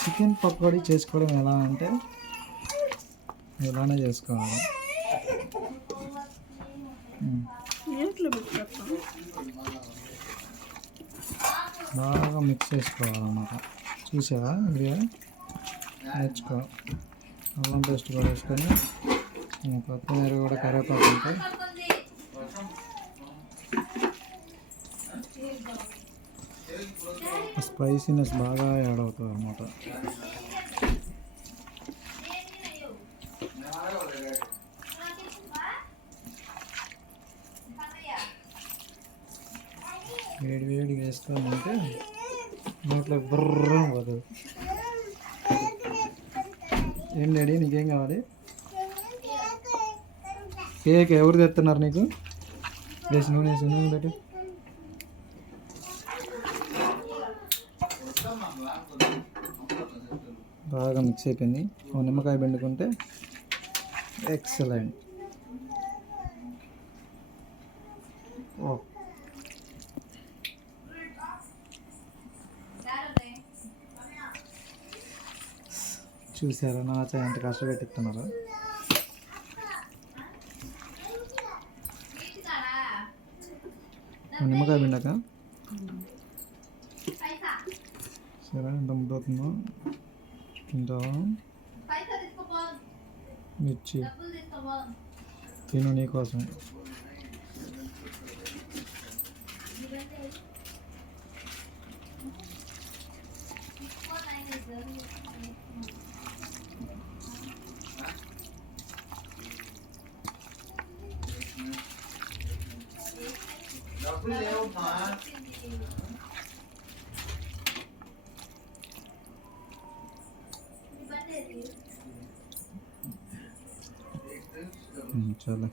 Chicken pakodi చేసుకోవడం ఎలా అంటే ఇలానే చేసుకోవాలి. బాగా మిక్స్ చేసుకోవాలన్నమాట. చూసావా ఇది నేర్చుకో. అల్లం పేస్ట్ కూడా వేసుకొని కొత్తిమీర కూడా కరివేపాకు ఉంటే స్పైసీనెస్ బాగా యాడ్ అవుతుంది అన్నమాట. వేడి వేడి వేసుకోమంటే నోట్లో బుర్ర పోతుంది. ఏం డాడీ నీకేం కావాలి? కేక్ ఎవరు తెస్తున్నారు నీకు? వేసి నూనె పెట్టు. బాగా మిక్స్ అయిపోయింది. ఒక నిమ్మకాయ పిండుకుంటే ఎక్సలెంట్. ఓ చూసారా నా చాయ్ ఎంత కష్టపెట్టిస్తున్నారా? నిమ్మకాయ పిండాక సరే ఎంత ముద్దవుతుందో తింటావా? మిర్చి తిను నీకోసం. చాలా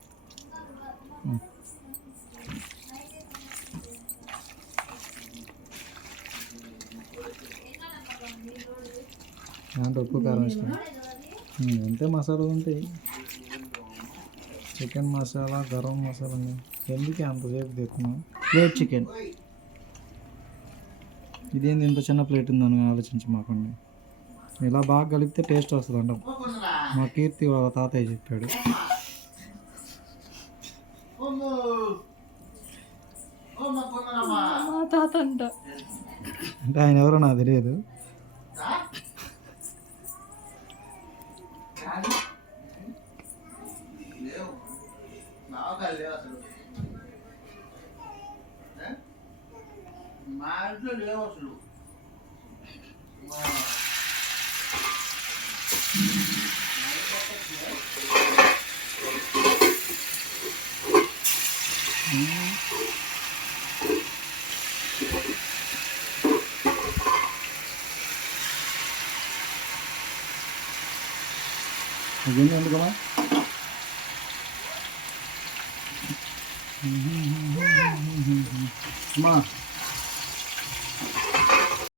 అంటే ఉప్పు కారం ఇష్టం. అంతే మసాలాలు ఉంటాయి. చికెన్ మసాలా, గరం మసాలా ఎందుకే అంతసేపు తెస్తున్నాం? ప్లేట్ చికెన్ ఇదేంది ఇంత చిన్న ప్లేట్ ఉందని ఆలోచించి మాకండి. ఇలా బాగా కలిపితే టేస్ట్ వస్తుంది అంట. మా కీర్తి వాళ్ళ తాతయ్య చెప్పాడు. తాత అంట అంటే ఆయన ఎవరో నాకు తెలియదు. ఇదేంటి ఎందుకమ్మా? అమ్మా